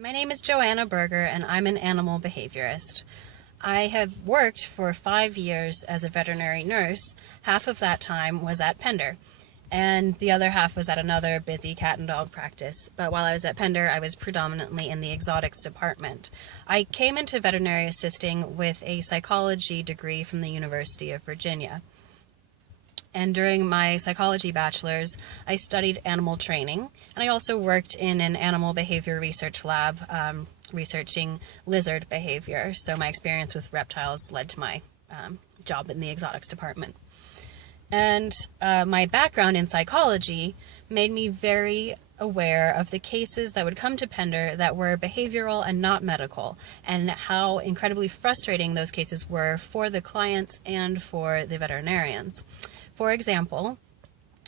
My name is Joanna Berger, and I'm an animal behaviorist. I have worked for 5 years as a veterinary nurse. Half of that time was at Pender, and the other half was at another busy cat and dog practice. But while I was at Pender, I was predominantly in the exotics department. I came into veterinary assisting with a psychology degree from the University of Virginia. And during my psychology bachelor's, I studied animal training, and I also worked in an animal behavior research lab researching lizard behavior. So my experience with reptiles led to my job in the exotics department. And my background in psychology made me very aware of the cases that would come to Pender that were behavioral and not medical, and how incredibly frustrating those cases were for the clients and for the veterinarians. For example,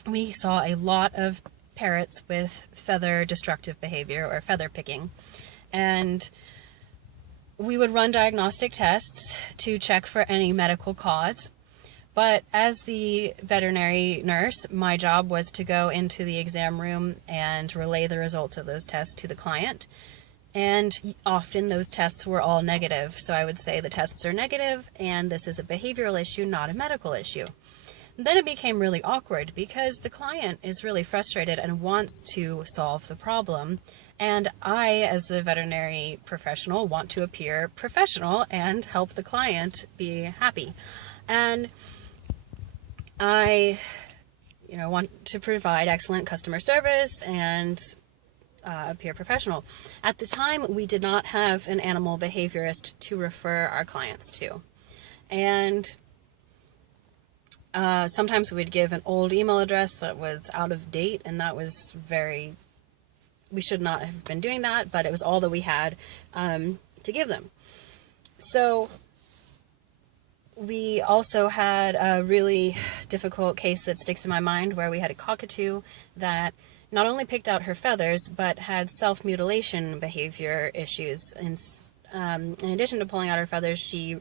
we saw a lot of parrots with feather destructive behavior or feather picking, and we would run diagnostic tests to check for any medical cause. But as the veterinary nurse, my job was to go into the exam room and relay the results of those tests to the client. And often those tests were all negative. So I would say the tests are negative and this is a behavioral issue, not a medical issue. Then it became really awkward because the client is really frustrated and wants to solve the problem. And I, as the veterinary professional, want to appear professional and help the client be happy. And I, want to provide excellent customer service and appear professional. At the time, we did not have an animal behaviorist to refer our clients to. And sometimes we'd give an old email address that was out of date, and that was we should not have been doing that, but it was all that we had to give them. So we also had a really difficult case that sticks in my mind where we had a cockatoo that not only picked out her feathers, but had self-mutilation behavior issues. In addition to pulling out her feathers, she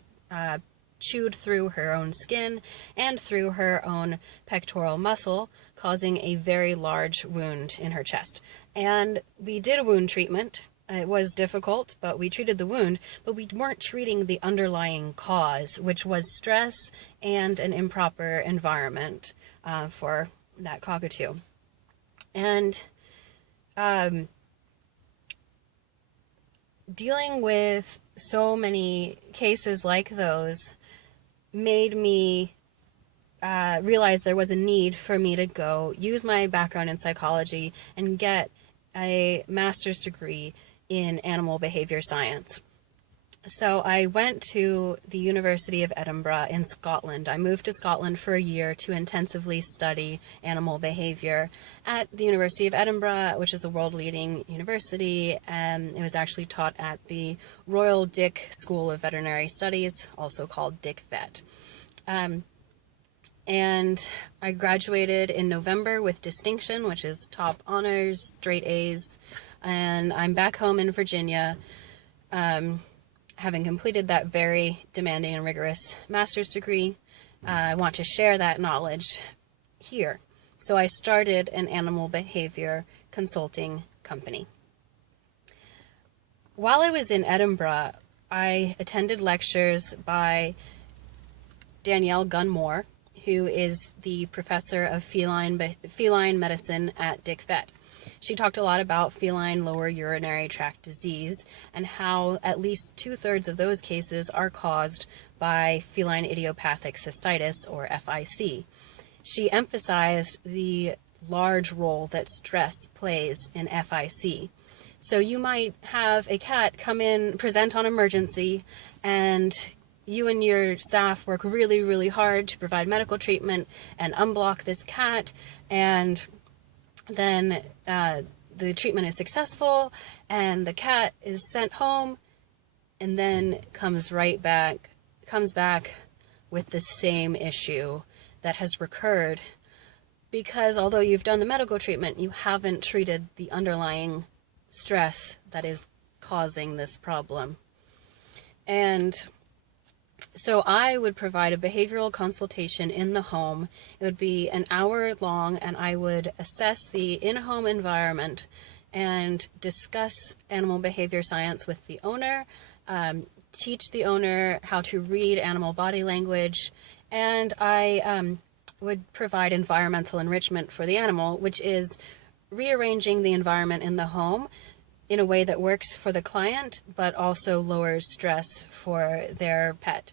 chewed through her own skin and through her own pectoral muscle, causing a very large wound in her chest. And we did a wound treatment. It was difficult, but we treated the wound, but we weren't treating the underlying cause, which was stress and an improper environment for that cockatoo. And dealing with so many cases like those made me realize there was a need for me to go use my background in psychology and get a master's degree in animal behavior science. So I went to the University of Edinburgh in Scotland. I moved to Scotland for a year to intensively study animal behavior at the University of Edinburgh, which is a world-leading university, and it was actually taught at the Royal Dick School of Veterinary Studies, also called Dick Vet. And I graduated in November with distinction, which is top honors, straight A's, and I'm back home in Virginia, having completed that very demanding and rigorous master's degree. I want to share that knowledge here. So I started an animal behavior consulting company. While I was in Edinburgh, I attended lectures by Danielle Gunmore, who is the professor of feline medicine at Dick Vet. She talked a lot about feline lower urinary tract disease and how at least 2/3 of those cases are caused by feline idiopathic cystitis, or FIC. She emphasized the large role that stress plays in FIC. So you might have a cat come in, present on emergency, and you and your staff work really, really hard to provide medical treatment and unblock this cat, and then the treatment is successful and the cat is sent home, and then comes back with the same issue that has recurred, because although you've done the medical treatment, you haven't treated the underlying stress that is causing this problem. And so I would provide a behavioral consultation in the home. It would be an hour long, and I would assess the in-home environment and discuss animal behavior science with the owner, teach the owner how to read animal body language, and I would provide environmental enrichment for the animal, which is rearranging the environment in the home in a way that works for the client, but also lowers stress for their pet.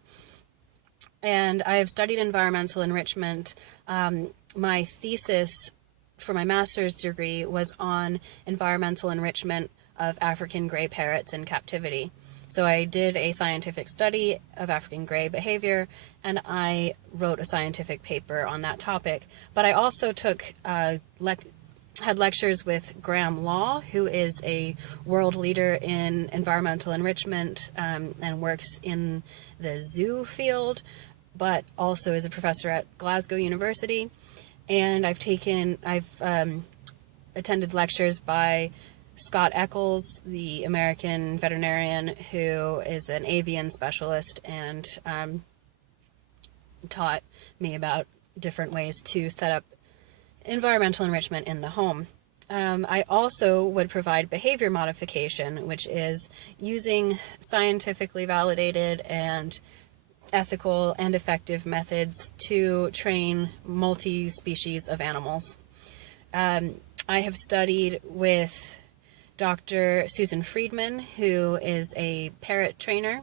And I have studied environmental enrichment. My thesis for my master's degree was on environmental enrichment of African gray parrots in captivity. So I did a scientific study of African gray behavior, and I wrote a scientific paper on that topic. But I also took had lectures with Graham Law, who is a world leader in environmental enrichment and works in the zoo field, but also is a professor at Glasgow University. And I've attended lectures by Scott Eccles, the American veterinarian who is an avian specialist, and taught me about different ways to set up environmental enrichment in the home. I also would provide behavior modification, which is using scientifically validated and ethical and effective methods to train multi-species of animals. I have studied with Dr. Susan Friedman, who is a parrot trainer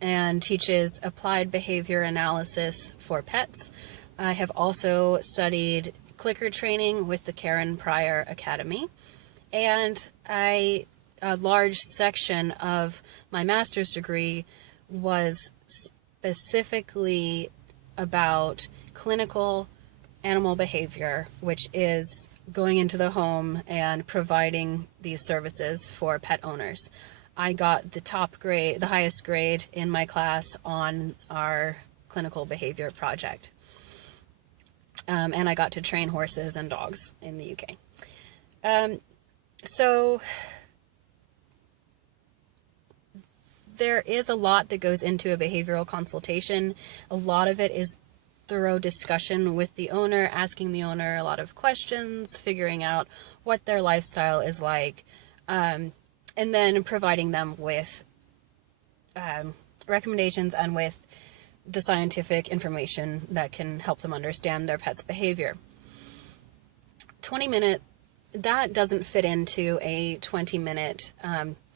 and teaches applied behavior analysis for pets. I have also studied clicker training with the Karen Pryor Academy, and a large section of my master's degree was specifically about clinical animal behavior, which is going into the home and providing these services for pet owners. I got the highest grade in my class on our clinical behavior project. And I got to train horses and dogs in the UK. So there is a lot that goes into a behavioral consultation. A lot of it is thorough discussion with the owner, asking the owner a lot of questions, figuring out what their lifestyle is like, and then providing them with recommendations and with the scientific information that can help them understand their pet's behavior. 20-minute, that doesn't fit into a 20-minute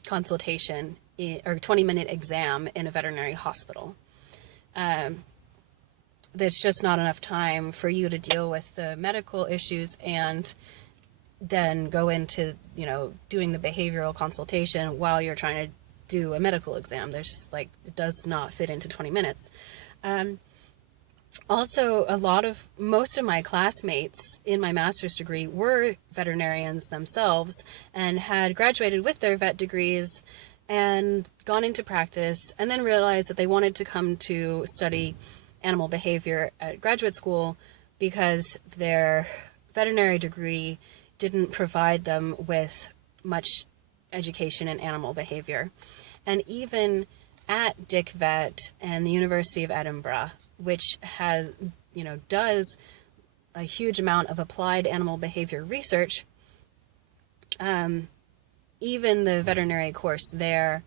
consultation or 20-minute exam in a veterinary hospital. There's just not enough time for you to deal with the medical issues and then go into, doing the behavioral consultation while you're trying to do a medical exam. There's just it does not fit into 20 minutes. Also, most of my classmates in my master's degree were veterinarians themselves and had graduated with their vet degrees and gone into practice, and then realized that they wanted to come to study animal behavior at graduate school because their veterinary degree didn't provide them with much education in animal behavior. And even at Dick Vet and the University of Edinburgh, which does a huge amount of applied animal behavior research, even the veterinary course there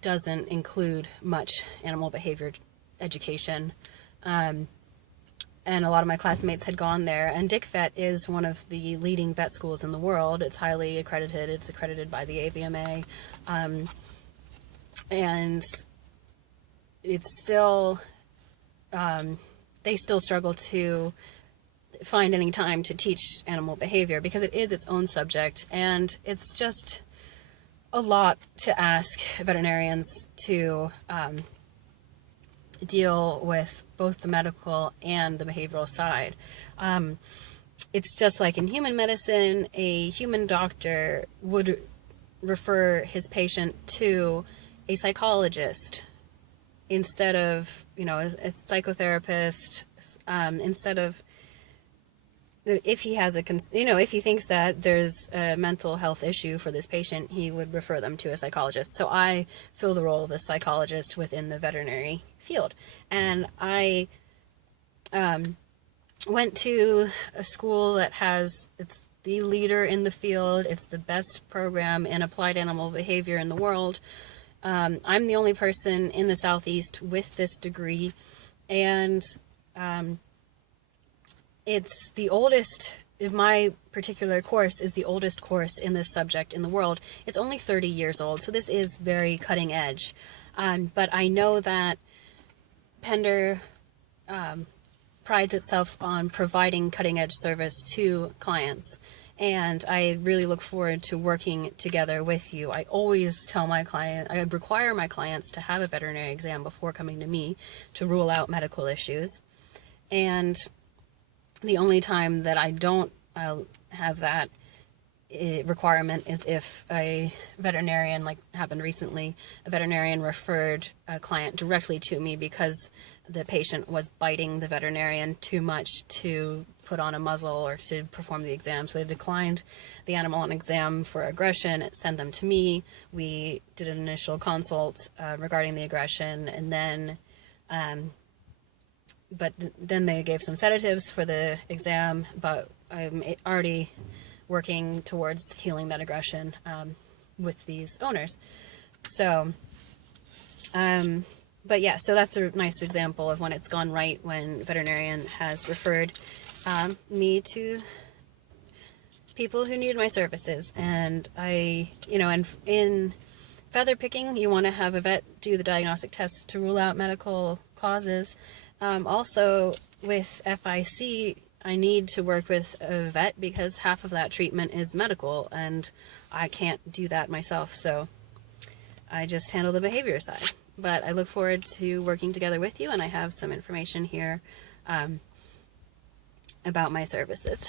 doesn't include much animal behavior education. And a lot of my classmates had gone there, and Dick Vet is one of the leading vet schools in the world. It's highly accredited. It's accredited by the AVMA. And it's still, they still struggle to find any time to teach animal behavior because it is its own subject, and it's just a lot to ask veterinarians to deal with both the medical and the behavioral side. It's just like in human medicine, a human doctor would refer his patient to a psychologist instead of, a psychotherapist, instead of, if he has if he thinks that there's a mental health issue for this patient, he would refer them to a psychologist. So I fill the role of a psychologist within the veterinary field. And I went to a school that has, it's the leader in the field. It's the best program in applied animal behavior in the world. I'm the only person in the Southeast with this degree, and it's the oldest. My particular course is the oldest course in this subject in the world. It's only 30 years old, so this is very cutting edge. But I know that Pender prides itself on providing cutting edge service to clients, and I really look forward to working together with you. I always tell my client, I require my clients to have a veterinary exam before coming to me to rule out medical issues. And the only time that I don't have that requirement is if a veterinarian, like happened recently, a veterinarian referred a client directly to me because the patient was biting the veterinarian too much to put on a muzzle or to perform the exam. So they declined the animal on exam for aggression, sent them to me. We did an initial consult regarding the aggression, and then then they gave some sedatives for the exam, but I'm already working towards healing that aggression with these owners. So, but yeah, so that's a nice example of when it's gone right, when veterinarian has referred me to people who need my services. And and in feather picking, you want to have a vet do the diagnostic tests to rule out medical causes. Also with FIC, I need to work with a vet because half of that treatment is medical, and I can't do that myself, so I just handle the behavior side. But I look forward to working together with you, and I have some information here about my services.